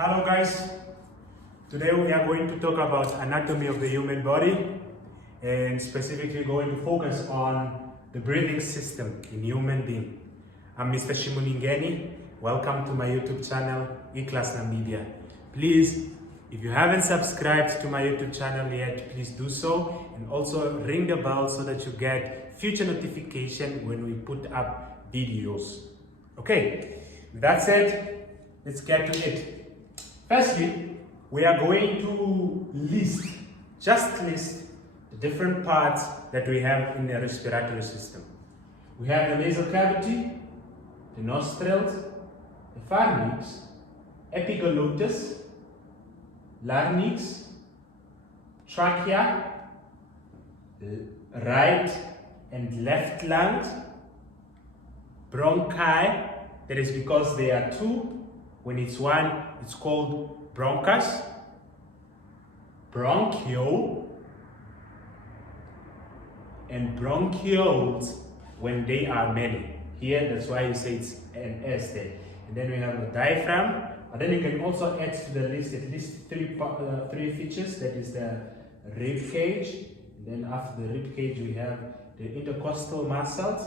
Hello guys, today we are going to talk about anatomy of the human body and specifically going to focus on the breathing system in human being. I'm Mr. Shimuningeni. Welcome to my YouTube channel, Is Namibia. Please, if you haven't subscribed to my YouTube channel yet, please do so, and also ring the bell so that you get future notification when we put up videos. Okay, with that said, let's get to it. Firstly, we are going to list the different parts that we have in the respiratory system. We have the nasal cavity, the nostrils, the pharynx, epiglottis, larynx, trachea, right and left lungs, bronchi, that is because there are two. When it's one, it's called bronchus, bronchiole, and bronchioles when they are many. Here, that's why you say it's an S there. And then we have the diaphragm, but then you can also add to the list at least three features. That is the rib cage, and then after the rib cage we have the intercostal muscles,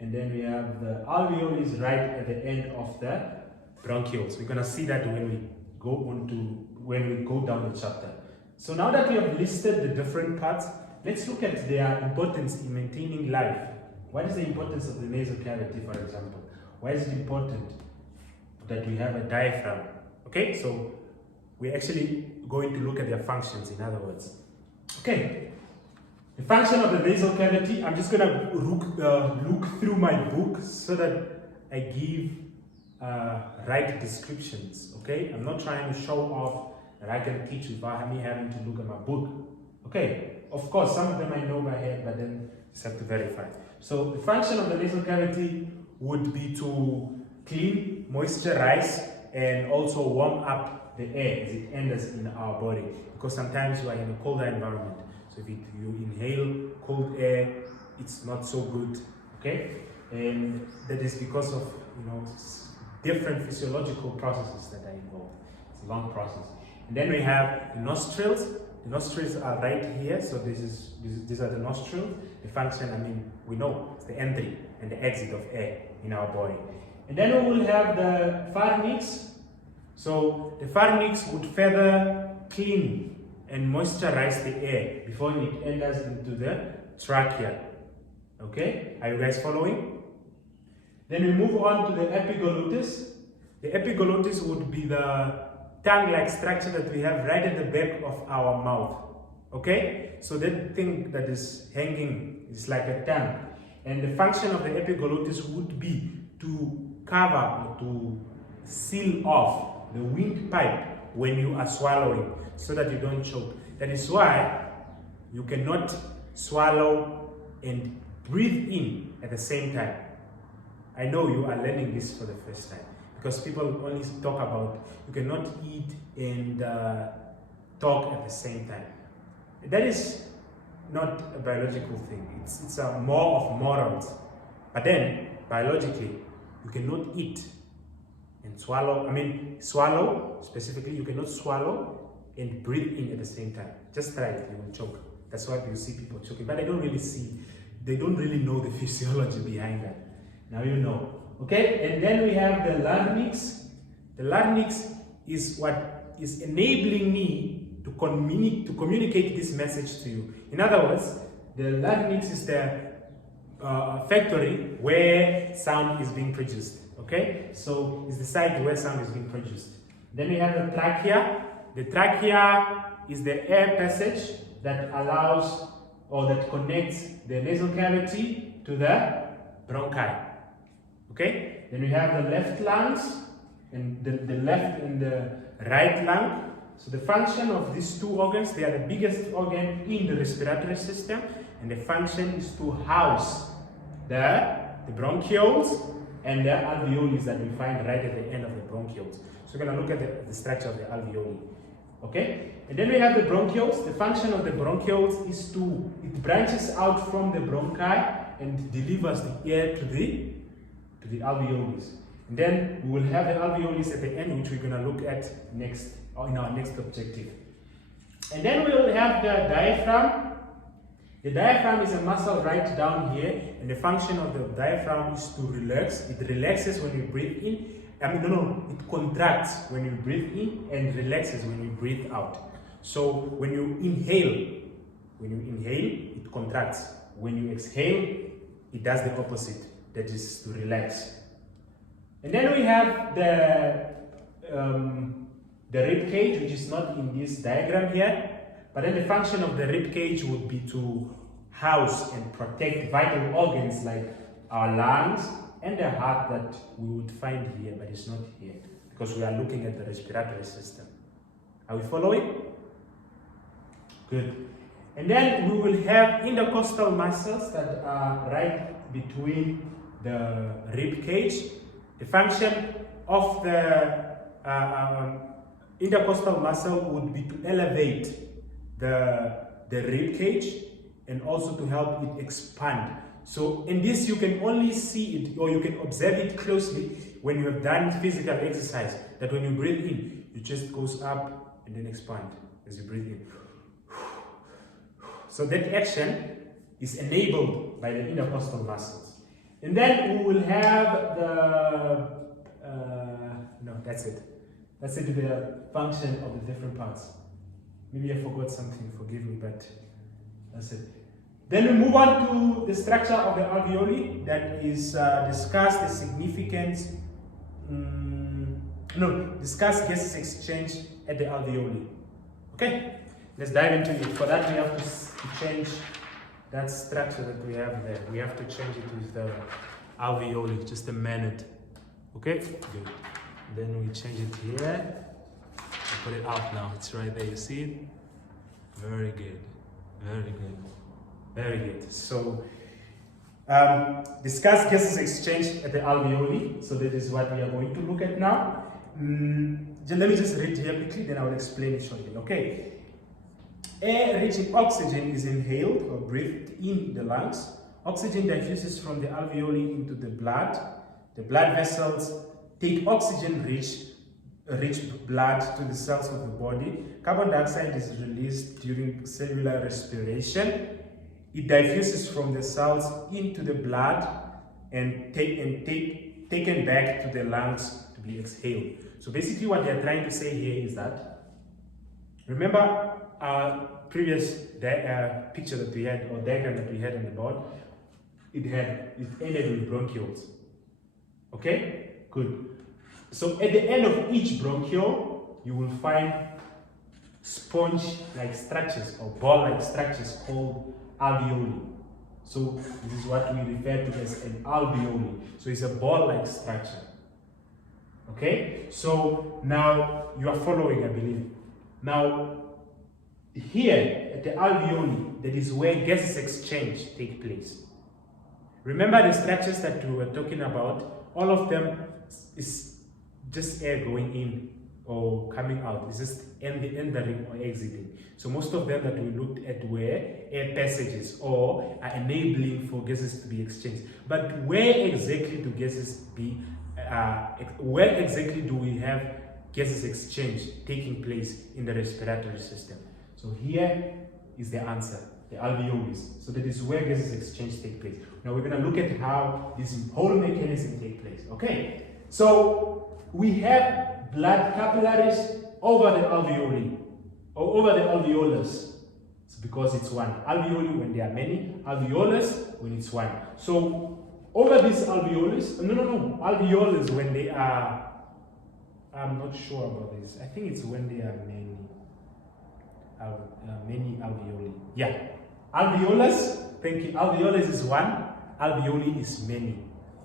and then we have the alveolus right at the end of the bronchioles. We're gonna see that when we go down the chapter. So now that we have listed the different parts, let's look at their importance in maintaining life. What is the importance of the nasal cavity, for example? Why is it important that we have a diaphragm? Okay, so we're actually going to look at their functions, in other words. Okay, the function of the nasal cavity, I'm just gonna look through my book so that I give right descriptions. Okay, I'm not trying to show off that I can teach without me having to look at my book. Okay, of course some of them I know by head, but then just have to verify. So the function of the nasal cavity would be to clean, moisturize, and also warm up the air as it enters in our body, because sometimes you are in a colder environment. So if you inhale cold air, it's not so good. Okay, and that is because of different physiological processes that are involved. It's a long process. And then we have the nostrils. The nostrils are right here, so these are the nostrils. The function, we know it's the entry and the exit of air in our body. And then we will have the pharynx. So the pharynx would further clean and moisturize the air before it enters into the trachea. Okay, are you guys following? Then we move on to the epiglottis. The epiglottis would be the tongue-like structure that we have right at the back of our mouth. Okay? So that thing that is hanging is like a tongue. And the function of the epiglottis would be to cover or to seal off the windpipe when you are swallowing so that you don't choke. That is why you cannot swallow and breathe in at the same time. I know you are learning this for the first time, because people only talk about you cannot eat and talk at the same time. That is not a biological thing. It's a more of morals. But then, biologically, you cannot eat and swallow. Swallow, specifically, you cannot swallow and breathe in at the same time. Just try it, you will choke. That's why you see people choking. But they don't really know the physiology behind that. Now you know. Okay, and then we have the larynx. The larynx is what is enabling me to communicate this message to you. In other words, the larynx is the factory where sound is being produced. Okay, so it's the site where sound is being produced. Then we have the trachea. The trachea is the air passage that allows or that connects the nasal cavity to the bronchi. Okay, then we have the left lungs and the left and the right lung. So the function of these two organs, they are the biggest organ in the respiratory system, and the function is to house the bronchioles and the alveolus that we find right at the end of the bronchioles. So we're going to look at the structure of the alveoli. Okay, and then we have the bronchioles. The function of the bronchioles is it branches out from the bronchi and delivers the air to the alveolus. And then we will have the alveolus at the end, which we're going to look at next, or in our next objective. And then we will have the diaphragm. The diaphragm is a muscle right down here, and the function of the diaphragm is to relax. It relaxes when you breathe in. It contracts when you breathe in and relaxes when you breathe out. So when you inhale, it contracts. When you exhale, it does the opposite, that is to relax. And then we have the rib cage, which is not in this diagram here, but then the function of the rib cage would be to house and protect vital organs like our lungs and the heart that we would find here, but it's not here because we are looking at the respiratory system. Are we following? Good. And then we will have intercostal muscles that are right between the rib cage. The function of the intercostal muscle would be to elevate the rib cage and also to help it expand. So in this you can only see it, or you can observe it closely when you have done physical exercise, that when you breathe in, it just goes up and then expand as you breathe in. So that action is enabled by the intercostal muscles. And then we will have the, that's it, the function of the different parts. Maybe I forgot something, forgive me, but that's it. Then we move on to the structure of the alveoli, that is discuss the significance, discuss gases exchange at the alveoli. Okay, let's dive into it. For that we have to change that structure that we have there. We have to change it with the alveoli, just a minute. Okay, good. Then we change it here. Put it up now, it's right there, you see it? Very good, very good, very good. So, discuss gases exchange at the alveoli. So that is what we are going to look at now. Let me just read here quickly, then I will explain it shortly. Okay. Air rich in oxygen is inhaled or breathed in the lungs. Oxygen diffuses from the alveoli into the blood. The blood vessels take oxygen-rich blood to the cells of the body. Carbon dioxide is released during cellular respiration. It diffuses from the cells into the blood and taken back to the lungs to be exhaled. So basically what they are trying to say here is that, remember our previous picture that we had, or diagram that we had on the board, it ended with bronchioles. Okay, good. So at the end of each bronchiole, you will find sponge-like structures or ball-like structures called alveoli. So this is what we refer to as an alveoli. So it's a ball-like structure. Okay, so now you are following, I believe. Now, here at the alveoli, that is where gases exchange take place. Remember the structures that we were talking about? All of them is just air going in or coming out. It's just entering or exiting. So most of them that we looked at were air passages or are enabling for gases to be exchanged. But where exactly do gases be? Where exactly do we have gases exchange taking place in the respiratory system? So here is the answer, the alveolus. So that is where gases exchange take place. Now we're going to look at how this whole mechanism takes place. Okay, so we have blood capillaries over the alveoli, or over the alveolus. It's because it's one. Alveoli when there are many, alveolus when it's one. So over this alveolus, alveolus when they are, I'm not sure about this. I think it's when there are many alveoli. Yeah, alveolus, thank you. Alveolus is one, alveoli is many.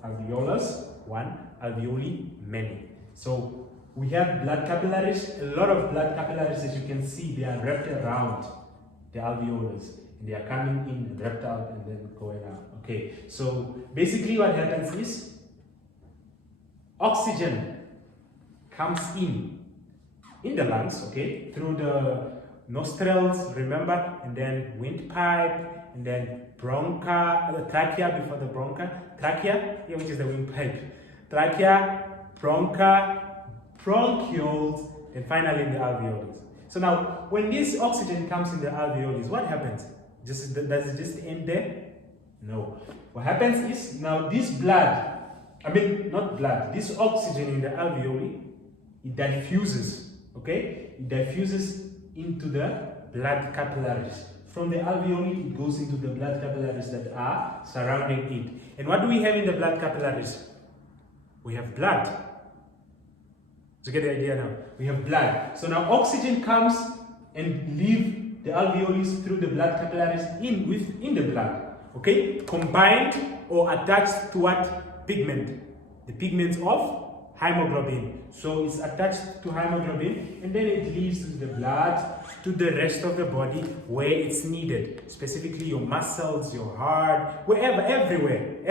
Alveolus, one, alveoli, many. So we have blood capillaries, a lot of blood capillaries, as you can see, they are wrapped around the alveolus. And they are coming in, wrapped out, and then going out. Okay, so basically what happens is oxygen comes in the lungs, okay, through the nostrils, remember, and then windpipe, and then trachea before the bronchi, trachea, yeah, which is the windpipe, trachea, bronchi, bronchioles, and finally the alveolus. So now, when this oxygen comes in the alveolus, what happens? Does it just end there? No. What happens is, now this blood, this oxygen in the alveoli, it diffuses, okay? It diffuses into the blood capillaries. From the alveoli, it goes into the blood capillaries that are surrounding it. And what do we have in the blood capillaries? We have blood. So get the idea now. We have blood. So now oxygen comes and leaves the alveolus through the blood capillaries in the blood. Okay? Combined or attached to what? Pigment. The pigments of hemoglobin. So it's attached to hemoglobin and then it leaves to the blood, to the rest of the body where it's needed. Specifically your muscles, your heart, wherever, everywhere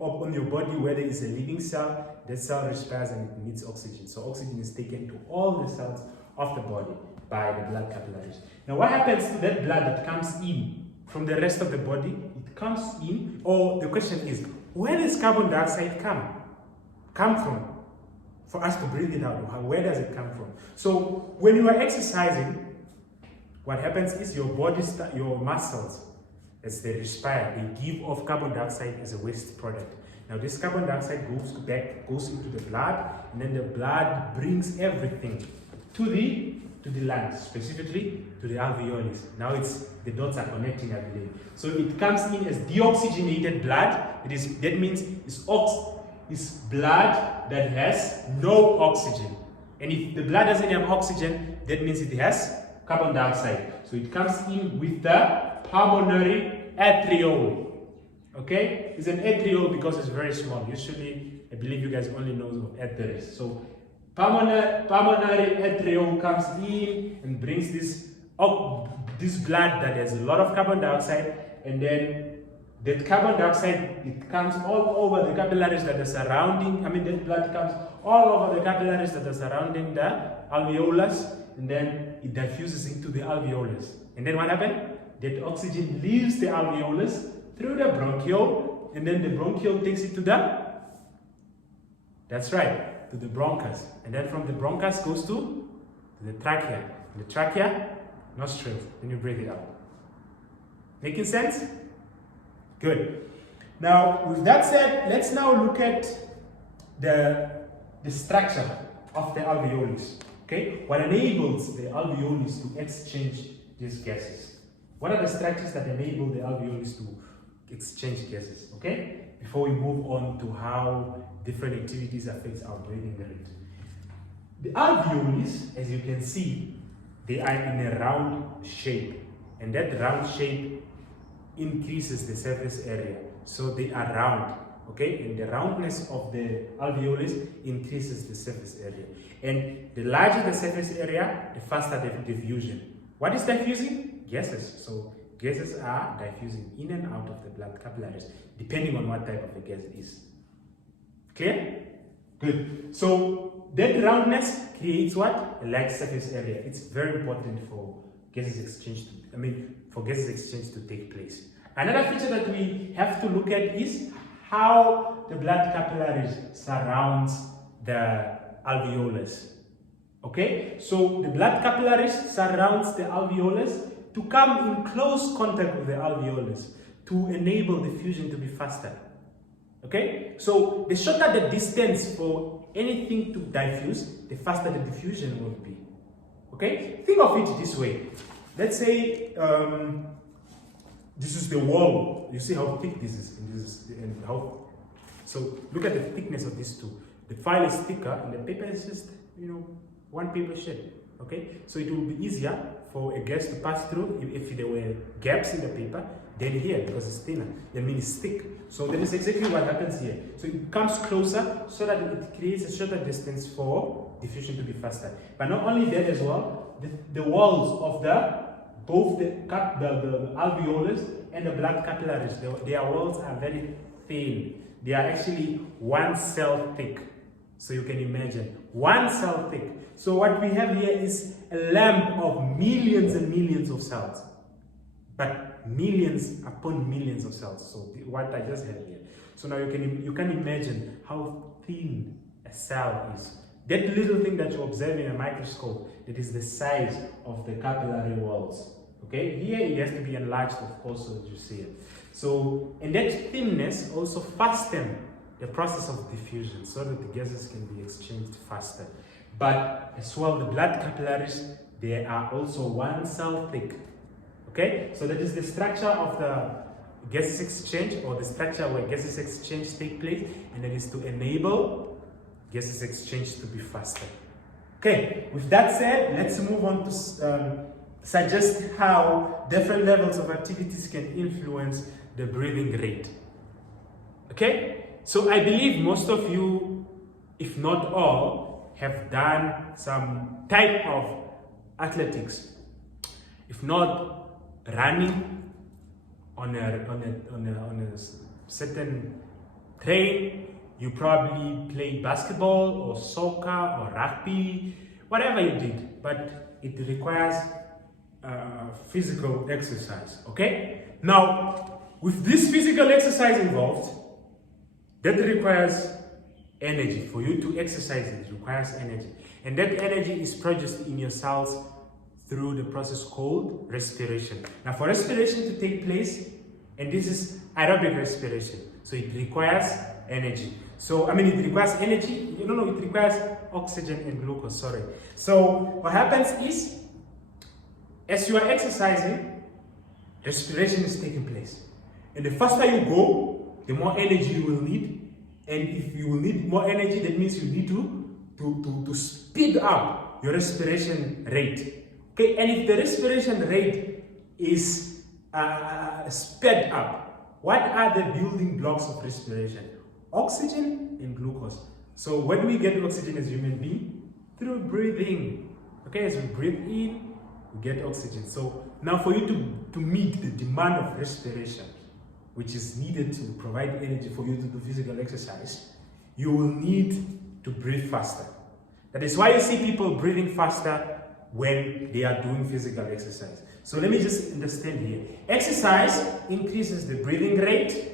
on your body where there is a living cell, that cell respires and it needs oxygen. So oxygen is taken to all the cells of the body by the blood capillaries. Now what happens to that blood that comes in from the rest of the body? It comes in, or the question is, where does carbon dioxide come from? For us to breathe it out, where does it come from? So when you are exercising, what happens is your body, your muscles, as they respire, they give off carbon dioxide as a waste product. Now this carbon dioxide goes into the blood, and then the blood brings everything to the lungs, specifically to the alveolus. Now the dots are connecting, I believe. So it comes in as deoxygenated blood. That means it's blood that has no oxygen. And if the blood doesn't have oxygen, that means it has carbon dioxide. So it comes in with the pulmonary arteriole. Okay? It's an arteriole because it's very small. Usually, I believe you guys only know of arteries. So pulmonary arteriole comes in and brings this blood that has a lot of carbon dioxide, and then that carbon dioxide, it comes all over the capillaries that are surrounding, that blood comes all over the capillaries that are surrounding the alveolus, and then it diffuses into the alveolus. And then what happens? That oxygen leaves the alveolus through the bronchiole, and then the bronchiole takes it to the bronchus. And then from the bronchus goes to the trachea. The trachea, nostrils, then you breathe it out. Making sense? Good. Now, with that said, let's now look at the structure of the alveolus. Okay? What enables the alveolus to exchange these gases? What are the structures that enable the alveolus to exchange gases? Okay? Before we move on to how different activities affect our breathing rate. The alveolus, as you can see, they are in a round shape, and that round shape increases the surface area. So they are round, okay? And the roundness of the alveolus increases the surface area. And the larger the surface area, the faster the diffusion. What is diffusing? Gases. So gases are diffusing in and out of the blood capillaries, depending on what type of a gas it is. Clear? Good. So that roundness creates what? A large surface area. It's very important for gases exchange to take place. Another feature that we have to look at is how the blood capillaries surrounds the alveolus. Okay, so the blood capillaries surrounds the alveolus to come in close contact with the alveolus to enable the diffusion to be faster. Okay, so the shorter the distance for anything to diffuse, the faster the diffusion will be. Okay, think of it this way. Let's say this is the wall. You see how thick this is, and how. So look at the thickness of these two. The file is thicker, and the paper is just one paper sheet. Okay, so it will be easier for a gas to pass through if there were gaps in the paper than here because it's thinner. That means it's thick. So that is exactly what happens here. So it comes closer so that it creates a shorter distance for diffusion to be faster. But not only that as well, the walls of both the alveolus and the blood capillaries, their walls are very thin. They are actually 1 cell thick. So you can imagine, 1 cell thick. So what we have here is a lamp of millions and millions of cells. But millions upon millions of cells. So what I just had here. So now you can imagine how thin a cell is. That little thing that you observe in a microscope, that is the size of the capillary walls. Okay, here it has to be enlarged, of course, so that you see it. So, and that thinness also fastens the process of diffusion so that the gases can be exchanged faster. But as well, the blood capillaries, they are also one cell thick. Okay, so that is the structure of the gases exchange, or the structure where gases exchange take place, and that is to enable gases exchange to be faster. Okay, with that said, let's move on to suggest how different levels of activities can influence the breathing rate. Okay, so I believe most of you, if not all, have done some type of athletics. If not running on a certain train, you probably played basketball or soccer or rugby, whatever you did, but it requires physical exercise. Okay, now with this physical exercise involved, that requires energy. For you to exercise, it requires energy, and that energy is produced in your cells through the process called respiration. Now, for respiration to take place, and this is aerobic respiration, so it requires energy. So, it requires energy. It requires oxygen and glucose, sorry. So, what happens is, as you are exercising, respiration is taking place. And the faster you go, the more energy you will need. And if you will need more energy, that means you need to speed up your respiration rate. Okay, and if the respiration rate is sped up, what are the building blocks of respiration? Oxygen and glucose. So when we get oxygen as human beings? Through breathing. Okay, as we breathe in, we get oxygen. So now for you to meet the demand of respiration, which is needed to provide energy for you to do physical exercise, you will need to breathe faster. That is why you see people breathing faster when they are doing physical exercise. So let me just understand here. Exercise increases the breathing rate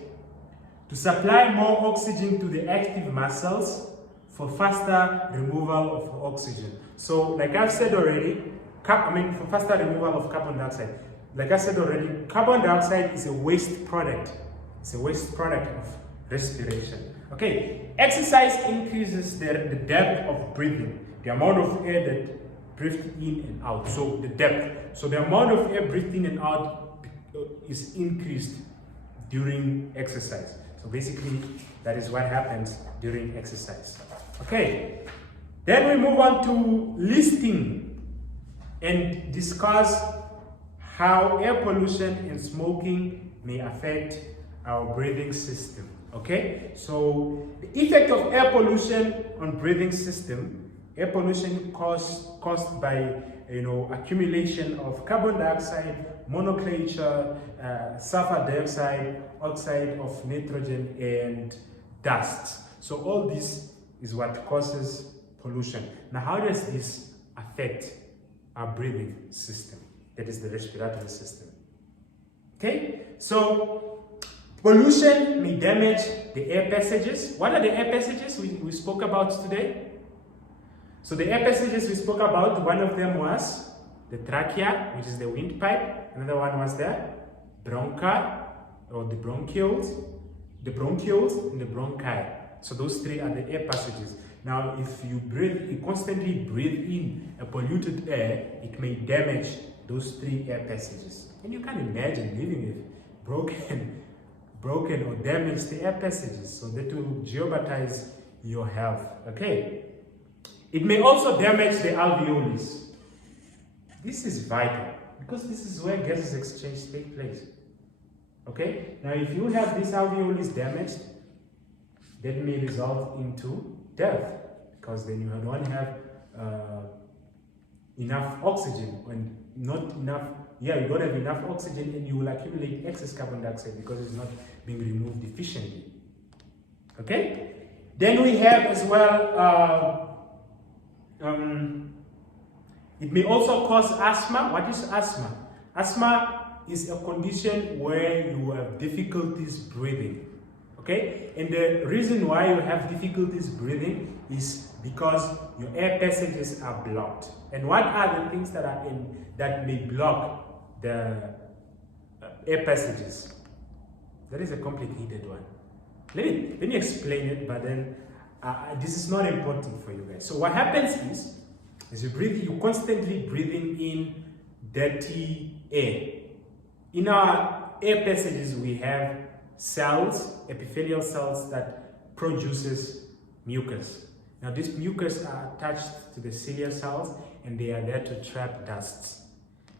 to supply more oxygen to the active muscles for faster removal of oxygen. So like I've said already, for faster removal of carbon dioxide. Like I said already, carbon dioxide is a waste product. It's a waste product of respiration. Okay, exercise increases the depth of breathing, the amount of air that breathed in and out. So the depth. So the amount of air breathed in and out is increased during exercise. So basically, that is what happens during exercise. Okay, then we move on to listing and discuss how air pollution and smoking may affect our breathing system. Okay, so the effect of air pollution on breathing system, air pollution caused by accumulation of carbon dioxide, monoculture, sulfur dioxide, oxide of nitrogen, and dust. So all this is what causes pollution. Now, how does this affect our breathing system? That is the respiratory system. Okay, so pollution may damage the air passages. What are the air passages we spoke about today? So the air passages we spoke about, one of them was the trachea, which is the windpipe. Another one was the bronchi, or the bronchioles, and the bronchi. So those three are the air passages. Now, if you constantly breathe in a polluted air, it may damage those three air passages. And you can't imagine living with broken or damaged air passages. So that will jeopardize your health. Okay. It may also damage the alveolus. This is vital because this is where gases exchange take place. Okay. Now, if you have this alveolus damaged, that may result into death, because then you don't have enough oxygen, and not enough. You don't have enough oxygen, and you will accumulate excess carbon dioxide because it's not being removed efficiently. Okay. Then we have as well. It may also cause asthma. What is asthma? Asthma is a condition where you have difficulties breathing. Okay. Okay, and the reason why you have difficulties breathing is because your air passages are blocked. And what are the things that are that may block the air passages? That is a complicated one. Let me explain it, but then this is not important for you guys. So what happens is, as you breathe, you're constantly breathing in dirty air. In our air passages, we have cells, epithelial cells, that produces mucus. Now these mucus are attached to the cilia cells and they are there to trap dusts.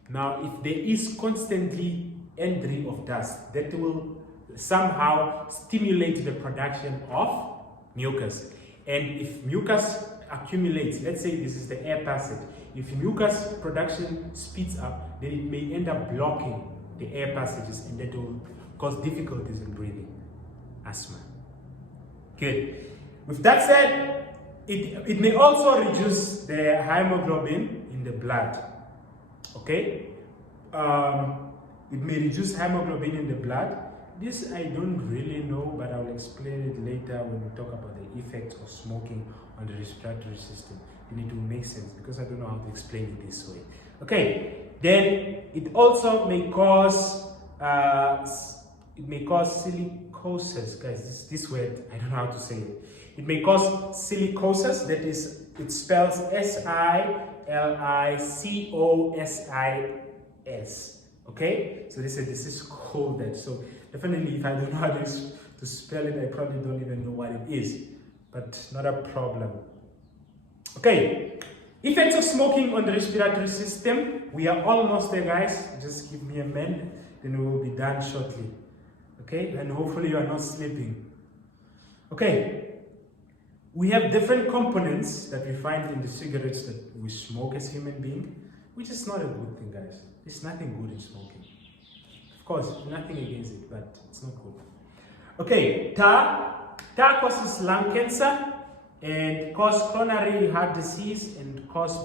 Now if there is constantly entry of dust, that will somehow stimulate the production of mucus. And if mucus accumulates, let's say this is the air passage, if mucus production speeds up, then it may end up blocking the air passages, and that will cause difficulties in breathing, asthma. Good. With that said, it may also reduce the hemoglobin in the blood. Okay? It may reduce hemoglobin in the blood. This I don't really know, but I'll explain it later when we talk about the effects of smoking on the respiratory system. Then it will make sense because I don't know how to explain it this way. Okay, then it also may cause silicosis. Guys, this word I don't know how to say it. It may cause silicosis. That is, it spells SILICOSIS. Okay, so this is called that. So definitely, if I don't know how to spell it, I probably don't even know what it is, but not a problem. Okay, effects of smoking on the respiratory system. We are almost there, guys. Just give me a minute, then we will be done shortly. Okay, and hopefully you are not sleeping. Okay, we have different components that we find in the cigarettes that we smoke as human beings, which is not a good thing, guys. There's nothing good in smoking. Of course, nothing against it, but it's not good. Okay, tar causes lung cancer and cause coronary heart disease and cause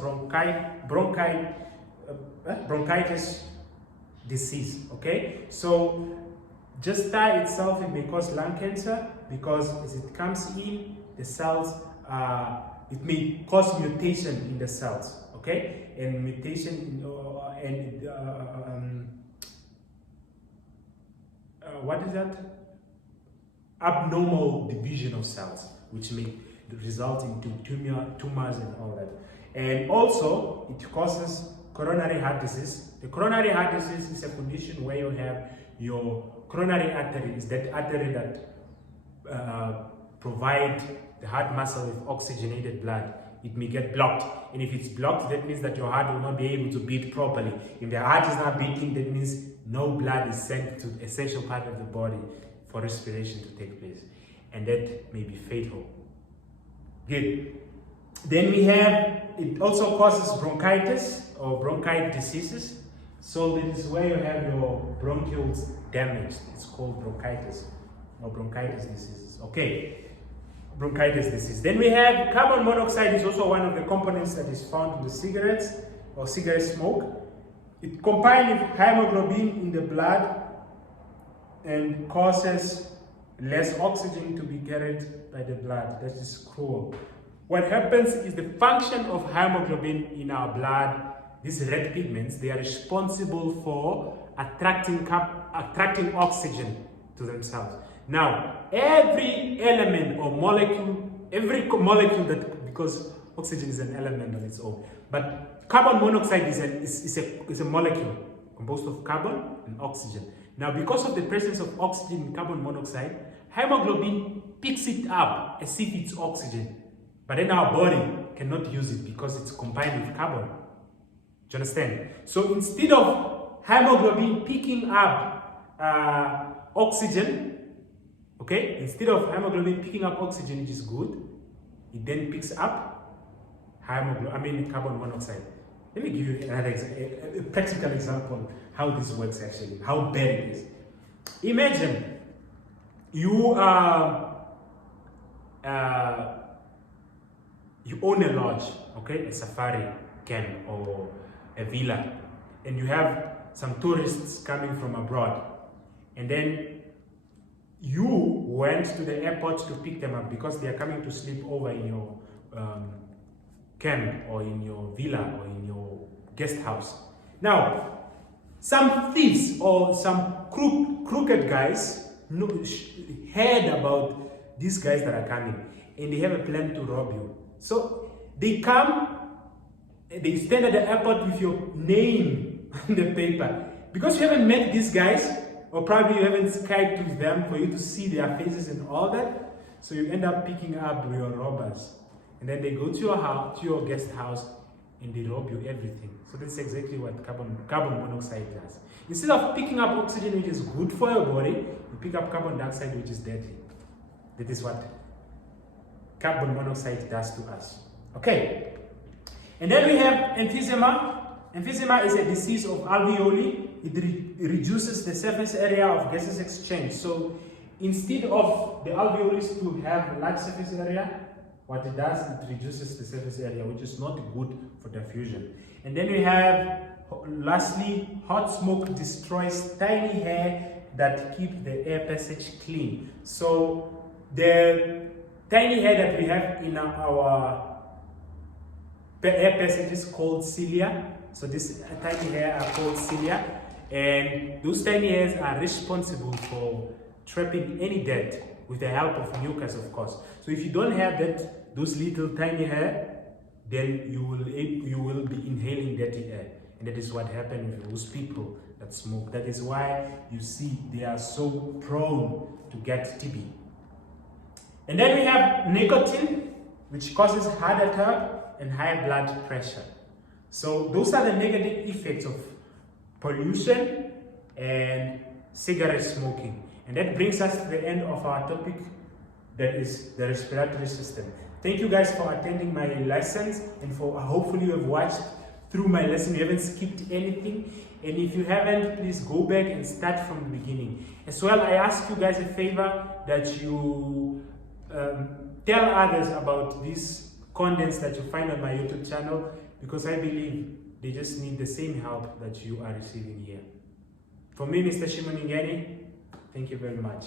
bronchitis disease. Okay, so just tar itself, it may cause lung cancer because as it comes in, the cells, it may cause mutation in the cells. Okay, and mutation what is that? Abnormal division of cells, which may result into tumors and all that. And also, it causes coronary heart disease. The coronary heart disease is a condition where you have your coronary artery, is that artery that provide the heart muscle with oxygenated blood. It may get blocked, and if it's blocked, that means that your heart will not be able to beat properly. If the heart is not beating, that means no blood is sent to the essential part of the body for respiration to take place, and that may be fatal. Good. Then we have, it also causes bronchitis or bronchial diseases. So this is where you have your bronchioles damaged. It's called bronchitis or bronchitis diseases. Okay. Bronchitis disease. Then we have carbon monoxide, is also one of the components that is found in the cigarettes or cigarette smoke. It combines with hemoglobin in the blood and causes less oxygen to be carried by the blood. That is cruel. What happens is the function of hemoglobin in our blood, these red pigments, they are responsible for attracting oxygen to themselves. Now, every element or molecule, that, because oxygen is an element on its own, but carbon monoxide is a molecule composed of carbon and oxygen. Now, because of the presence of oxygen in carbon monoxide, hemoglobin picks it up as if it's oxygen, but then our body cannot use it because it's combined with carbon. Do you understand? So instead of hemoglobin picking up oxygen, okay, instead of hemoglobin picking up oxygen, which is good, it then picks up carbon monoxide. Let me give you a practical example how this works actually, how bad it is. Imagine you own a lodge, okay, a safari camp or a villa, and you have some tourists coming from abroad, and then you went to the airport to pick them up because they are coming to sleep over in your camp or in your villa or in your guest house. Now, some thieves or some crooked guys heard about these guys that are coming and they have a plan to rob you. So they come, they stand at the airport with your name on the paper. Because you haven't met these guys, or probably you haven't Skyped with them for you to see their faces and all that, so you end up picking up your robbers. And then they go to your house, to your guest house, and they rob you everything. So that's exactly what carbon monoxide does. Instead of picking up oxygen, which is good for your body, you pick up carbon dioxide, which is deadly. That is what carbon monoxide does to us. Okay. And then we have emphysema. Emphysema is a disease of alveoli. It reduces the surface area of gases exchange. So instead of the alveolus to have large surface area, what it does, it reduces the surface area, which is not good for diffusion. And then we have, lastly, hot smoke destroys tiny hair that keep the air passage clean. So the tiny hair that we have in our air passage is called cilia. So these tiny hair are called cilia. And those tiny hairs are responsible for trapping any dirt with the help of mucus, of course. So if you don't have those little tiny hair, then you will be inhaling dirty air. And that is what happens with those people that smoke. That is why you see they are so prone to get TB. And then we have nicotine, which causes heart attack and high blood pressure. So those are the negative effects of pollution and cigarette smoking. And that brings us to the end of our topic, that is the respiratory system. Thank you guys for attending my lessons, and for hopefully you have watched through my lesson, you haven't skipped anything. And if you haven't, please go back and start from the beginning. As well, I ask you guys a favor that you tell others about these contents that you find on my YouTube channel, because I believe they just need the same help that you are receiving here. For me, Mr. Shimon Ngeni, thank you very much.